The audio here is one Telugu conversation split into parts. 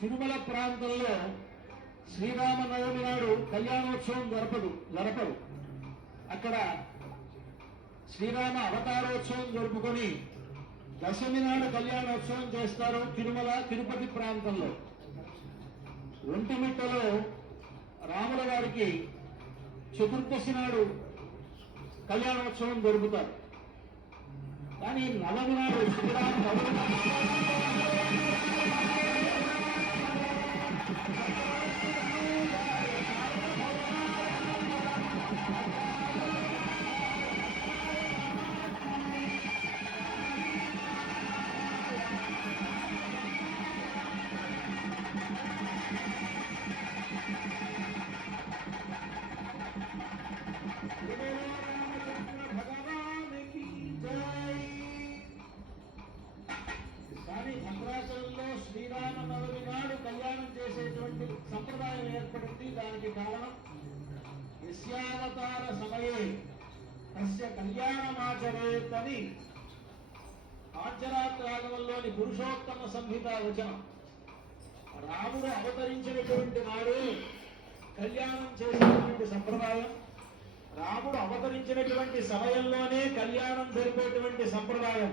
తిరుమల ప్రాంతంలో శ్రీరామనవమి నాడు కళ్యాణోత్సవం గడపరు. అక్కడ శ్రీరామ అవతారోత్సవం జరుపుకొని దశమి నాడు కళ్యాణోత్సవం చేస్తారు. తిరుపతి ప్రాంతంలో ఒంటిమిట్టలో రాముల వారికి చతుర్దశి నాడు కళ్యాణోత్సవం జరుపుతారు. కానీ నవమి నాడు శ్రీరామ భద్రాచలంలో శ్రీరామనవమి నాడు కళ్యాణం చేసేటువంటి సంప్రదాయం ఏర్పడింది. దానికి కారణం యస్యావతార సమయే తస్య కళ్యాణమాచరేతని ఆచరాత్రాగమంలోని పురుషోత్తమ సంహిత వచనం. రాముడు అవతరించినటువంటి నాడు కళ్యాణం చేసేటువంటి సంప్రదాయం, రాముడు అవతరించినటువంటి సమయంలోనే కళ్యాణం జరిపేటువంటి సంప్రదాయం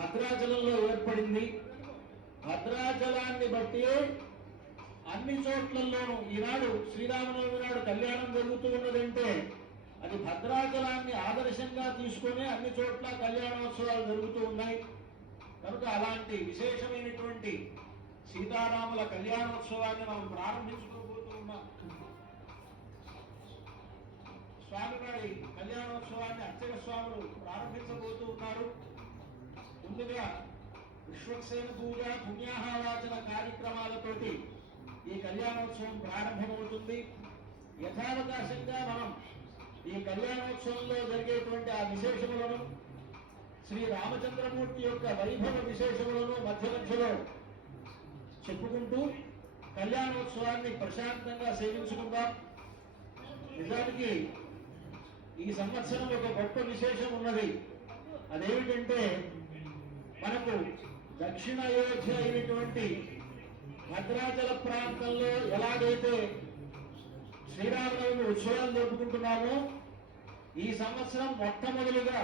భద్రాచలంలో ఏర్పడింది. భద్రాచలాన్ని బట్టి అన్ని చోట్లలోనూ ఈనాడు శ్రీరామనవమి నాడు కళ్యాణం జరుగుతూ ఉన్నదంటే అది భద్రాచలాన్ని ఆదర్శంగా తీసుకొని అన్ని చోట్ల కళ్యాణోత్సవాలు జరుగుతూ ఉన్నాయి. కనుక అలాంటి విశేషమైనటువంటి సీతారాముల కళ్యాణోత్సవాన్ని మనం ప్రారంభించుకోబోతూ ఉన్నాం. స్వామివారి కళ్యాణోత్సవాన్ని అర్చక స్వాములు ప్రారంభించబోతూ ఉన్నారు. ముందుగా విశ్వక్సేన పూజ, పుణ్యాహవాచన కార్యక్రమాలతోటి ఈ కళ్యాణోత్సవం ప్రారంభమవుతుంది. యథావకాశంగా మనం ఈ కళ్యాణోత్సవంలో జరిగేటువంటి ఆ విశేషములను, శ్రీ రామచంద్రమూర్తి యొక్క వైభవ విశేషములను మధ్యలో చెప్పుకుంటూ కళ్యాణోత్సవాన్ని ప్రశాంతంగా సేవించుకుందాం. నిజానికి ఈ సంవత్సరం ఒక గొప్ప విశేషం ఉన్నది. అదేమిటంటే మనకు దక్షిణ అయోధ్య అయినటువంటి భద్రాచల ప్రాంతంలో ఎలాగైతే శ్రీరామనవమి ఉత్సవాలు జరుపుకుంటున్నామో ఈ సంవత్సరం మొట్టమొదలుగా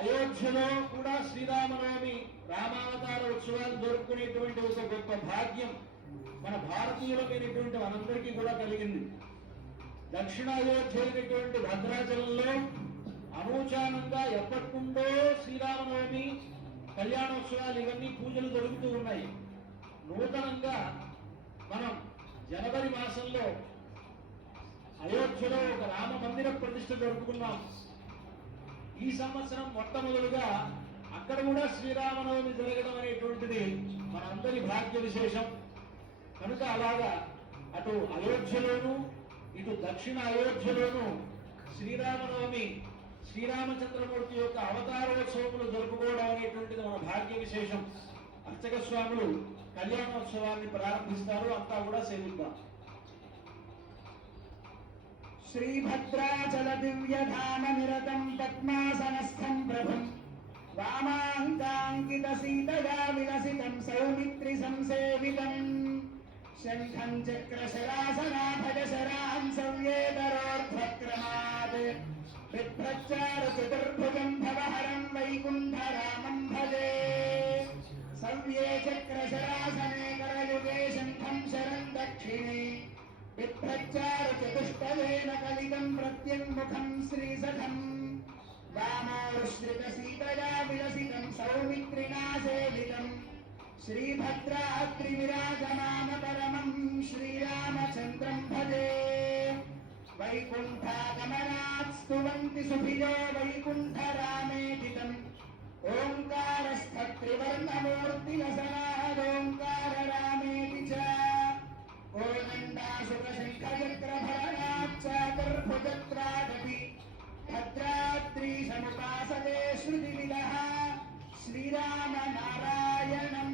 అయోధ్యలో కూడా శ్రీరామనవమి రామావతార ఉత్సవాలు జరుపుకునేటువంటి ఒక గొప్ప భాగ్యం మన భారతీయులమైనటువంటి మనందరికీ కూడా కలిగింది. దక్షిణ అయోధ్య అయినటువంటి భద్రాచలంలో అనూచానంగా ఎప్పటికుండో శ్రీరామనవమి కళ్యాణోత్సవాలు ఇవన్నీ పూజలు జరుగుతూ ఉన్నాయి. నూతనంగా మనం జనవరి మాసంలో అయోధ్యలో ఒక రామ మందిర ప్రతిష్ఠ జరుపుకున్నాం. ఈ సంవత్సరం మొట్టమొదలుగా అక్కడ కూడా శ్రీరామనవమి జరగడం అనేటువంటిది మనందరి భాగ్య విశేషం. కనుక అలాగా అటు అయోధ్యలోను ఇటు దక్షిణ అయోధ్యలోను శ్రీరామనవమి, శ్రీరామచంద్రమూర్తి యొక్క అవతారోత్సవములు జరుపుకోవడం అనేటువంటిది మన భాగ్య విశేషం. అర్చక స్వాములు కళ్యాణోత్సవాన్ని ప్రారంభిస్తారు. అంతా కూడా సేవిద్దాం. శ్రీభద్రాచల దివ్యధామ నిరతం పద్మాసనస్థం ప్రభుం వామాంకాంకిత సీతయా విలసితం సౌమిత్రి సంసేవితం శంఖం చక్రశరాసనాభజశరాం సవ్యేతరోర్ధ్వక్రమాత్ బిభ్రచ్చారు చతుర్భుజం భవహరం వైకుంఠరామం భజే సవ్యే చక్రశరాసనే కరయుగే శంఖం శరం దక్షిణే బిభ్రచ్చారు చతుష్టయేన కలితం ప్రత్యంముఖం శ్రీసఖం వామారుశ్రిత సీతయా విలసితం సౌమిత్రిణా సేవితం శ్రీభద్రాద్రి విరాజమాన పరమం శ్రీరామచంద్రం భజే వైకుంఠాగమనాత్ స్తువంతి సుభిజో వైకుంఠరామేతితం ఓంకారస్థత్రివర్ణమూర్తిరసనాదోంకార రామేతి చ కోదండాసురశంఖచక్రభరణాత్ చాతుర్భుజత్రాదపి భద్రాద్రి సముపాసతే శృతివిదః శ్రీరామ నారాయణం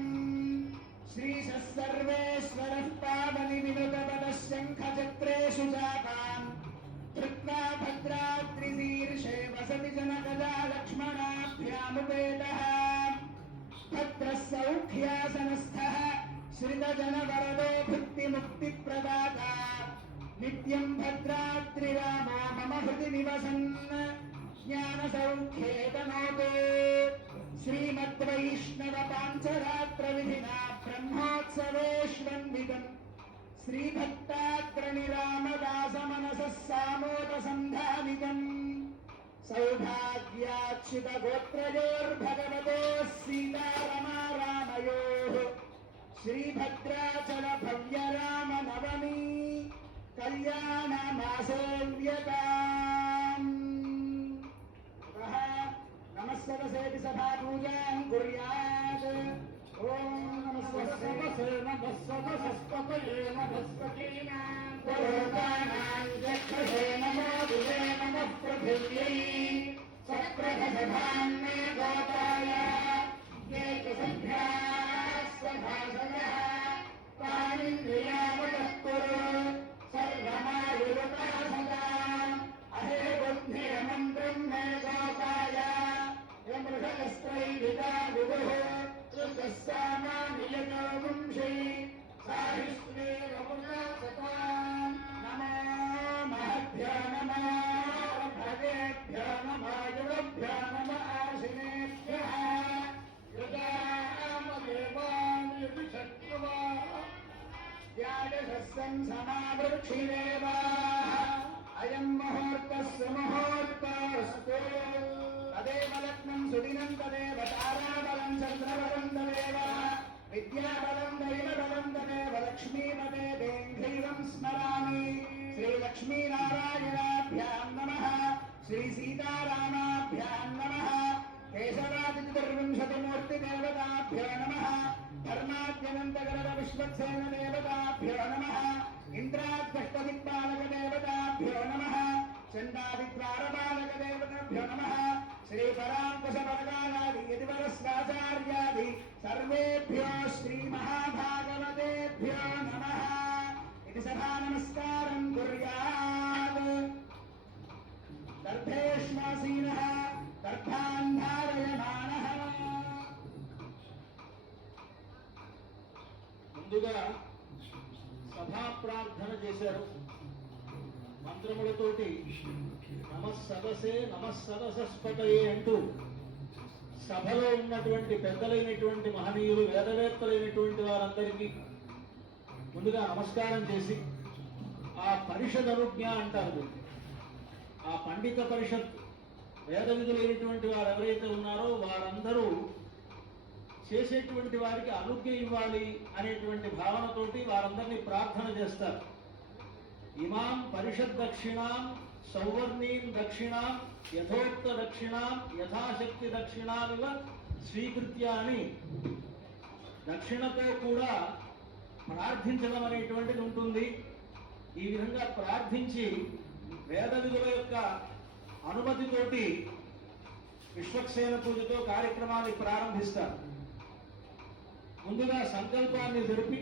శ్రీసర్వేశ్వరః పావని వినుతపదః శంఖచక్రేషు చాపాన్ ధృత్వా భద్రాద్రిశీర్షే వసతి జనకజా లక్ష్మణాభ్యాముపేతః భద్రः సౌఖ్యా श्रितजनवरदो भुक्तिमुक्तिप्रदाता नित्यं भद्राद्रिरामो मम हृदि निवसन् ज्ञानसौख्ये तनोतु श्रीमद्वैष्णवपाञ्चरात्रविधिना ब्रह्मोत्सवेष्वन्वितम् श्रीभक्ताग्रणिरामदासमनसः सामोदसन्धानिकम् सौभाग्याच्युतगोत्रयोर्भगवतोः सीतारमारामयोः श्रीभद्राचलभव्यरामनवमी कल्याणमासेव्यताम् नमस्सरसेति सभापूजां कुर्यात् ॐ नमस्सरसे नमस्सरसस्पतये नमस्पतीनां पुरोगानां चक्षुषे नमो दिवे नमः पृथिव्यै सप्रथसभान्मे गोपाय एकसभ्याः सभासदः पाणिन्द्रियावतः कुरु सर्वमायुरुपासदाम् अहे बुद्धिरमन्त्रं मे गोपाय यमृषयस्त्रैविदा विदुः सामान्यतो वंशे साहिष्णे रघुनाथताम् नमो महद्भ्यो नमो भगेभ्यो नमो युवभ्यो नमो आशिनेभ्यः यदामदेवान् यदिशत्रुवा व्याजशस्यं समावृक्षिरेवाः अयं मुहूर्तस्य मुहूर्तोऽस्तु तदेव लग्नं सुदिनं तदेव ताराबलं चन्द्रबलं तदेव विद्याबलं दैवबलं तदेव लक्ष्मीपदे देङ्घैवं स्मरामि श्रीलक्ष्मीनारायणाभ्यां नमः श्रीसीतारामाभ्यां नमः केशवादिचतुर्विंशतिमूर्तिदेवताभ्यो नमः धर्माद्यनन्तगरविश्वक्सेनदेवताभ्यो नमः इन्द्राद्भष्टदिक्पालकदेवताभ्यो नमः चण्डादिद्वारपालकदेवताभ्यो नमः श्रीपराङ्कुशपरकालादि यतिवरस्वाचार्यादि सर्वेभ्यो श्रीमहाभागवतेभ्यो नमः इति सभा नमस्कारं कुर्यात् दर्भेष्वासीनः दर्भान् धारयमानः ముందుగా సభా ప్రార్థన చేశారు మంత్రములతోటి నమస్సదసే నమస్సదసస్పతయే అంటూ సభలో ఉన్నటువంటి పెద్దలైనటువంటి మహనీయులు వేదవేత్తలైనటువంటి వారందరికీ ముందుగా నమస్కారం చేసి ఆ పరిషద్ అనుజ్ఞ అంటారు. ఆ పండిత పరిషత్ వేద విధులైనటువంటి వారు ఎవరైతే ఉన్నారో వారందరూ చేసేటువంటి వారికి అనుజ్ఞ ఇవ్వాలి అనేటువంటి భావనతోటి వారందరినీ ప్రార్థన చేస్తారు. ఇమాం పరిషద్ దక్షిణాం సౌవర్ణీం దక్షిణాం యథోక్త దక్షిణాం యథాశక్తి దక్షిణామివ స్వీకృత్య అని దక్షిణతో కూడా ప్రార్థించడం అనేటువంటిది ఉంటుంది. ఈ విధంగా ప్రార్థించి వేద విధుల యొక్క అనుమతితోటి విశ్వక్సేన పూజతో కార్యక్రమాన్ని ప్రారంభిస్తారు. ముందుగా సంకల్పాన్ని జరిపి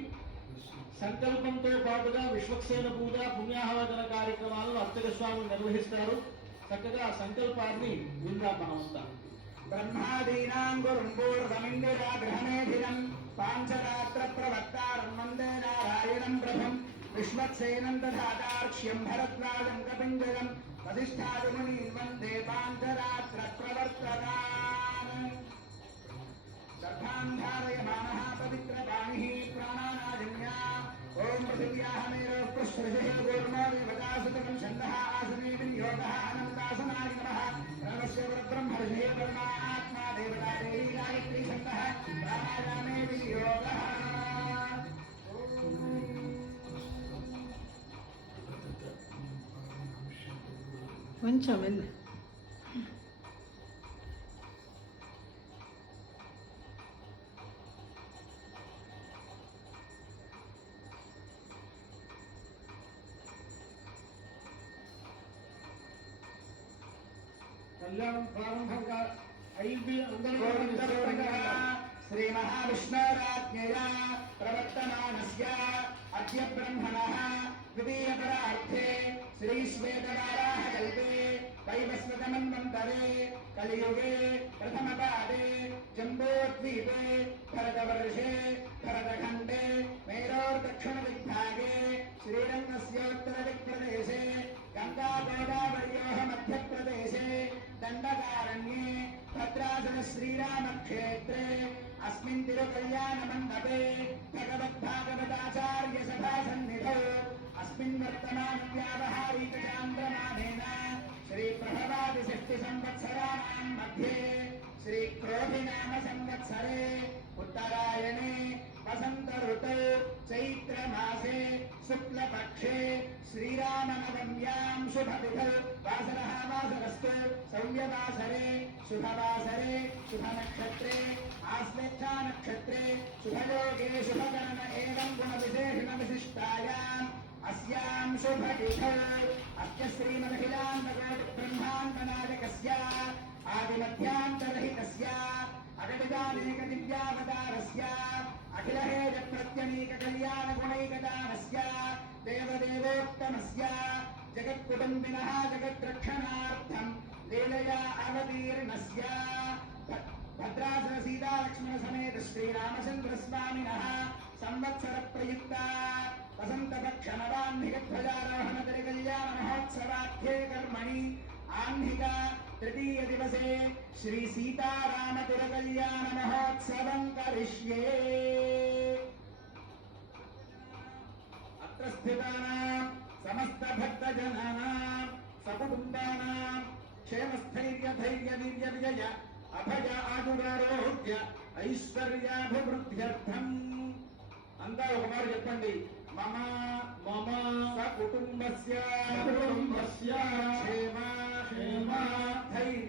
సంకల్పంతో పాటుగా విశ్వక్సేన పూజ పుణ్యాహవచన కార్యక్రమాలను అర్చక స్వాములు నిర్వహిస్తారు. చక్కగా ఆ సంకల్పాన్ని విందాం మనమంతా. బ్రహ్మాదీనాం గురుం పూర్వమిందిరాగ్రహణేధినం పాంచరాత్ర ప్రవక్తారం వందే నారాయణం ప్రభుం విశ్వక్సేనం తథాదార్క్ష్యం భరద్వాజం కపింజయం వసిష్ఠాదిమునీన్ వందే పాంచరాత్ర ప్రవర్తకాన్ सर्वान्धारयमानः पवित्रवाणिः प्राणानादिन्या ॐ पृथिव्याः मेरोः पृष्ठऋषिः कूर्मोदेवतासुतकं छन्दः आसने विनियोगः अनन्तासनाय नमः रामस्य परब्रह्मऋषिः परमात्मा देवता देवी गायत्री छन्दः प्राणायामे विनियोगः కొంచెం కళ్యాణం ప్రారంభంగా ఐదు श्री महाविष्णुराज्ञया प्रवर्तमानस्य अद्य ब्रह्मणः द्वितीयपरार्थे श्री श्वेतवाराहकल्पे वैवस्वतमन्वन्तरे कलियुगे प्रथमपादे जम्बूद्वीपे भरतवर्षे भरतखण्डे मण्डपे भगवद्भागवताचार्य सभासन्निधौ अस्मिन् वर्तमान व्यावहारिकचान्द्रमानेन श्रीप्रभवादिषष्टिसंवत्सराणां मध्ये श्रीक्रोधिनाम संवत्सरे उत्तरायणे वसंत ऋतौ चैत्रमासे शुक्लपक्षे श्रीरामनवम्यां शुभतिथौ वासरः वासरस्तु सौम्यवासरे शुभवासरे शुभनक्षत्रे आश्लेषा नक्षत्रे शुभयोगे शुभकर्ण एवं गुणविशेषणविशिष्टायाम् अस्यां शुभतिथौ अस्य श्रीमदखिलाण्डकोटिब्रह्माण्डनायकस्य आदिमध्यान्तरहितस्य अगणितानेकदिव्यावतारस्य अखिलहेयप्रत्यनीककल्याणगुणैकदानस्य देवदेवोत्तमस्य जगत्कुटुम्बिनः जगद्रक्षणार्थं लीलया अवतीर्णस्य भद्रासनसीतालक्ष्मणसमेत श्रीरामचन्द्रस्वामिनः संवत्सरप्रयुक्ता वसन्तपक्षनवाह्निकध्वजारोहणतिलकल्याणमहोत्सवाख्ये कर्मणि आह्निका तृतीय दिवसे श्री सीतारामतिलकल्याण महोत्सवं करिष्ये। अत्र स्थितानां समस्त भक्तजनानां सकुटुम्बानां क्षेमस्थैर्य धैर्य वीर्य विजय अभय आयुरारोग्य ऐश्वर्याभिवृद्ध्यर्थम् अंदा ఒక మాట చెప్పండి మమ మమ సకుటుంబస్య క్షేమ ధైర్య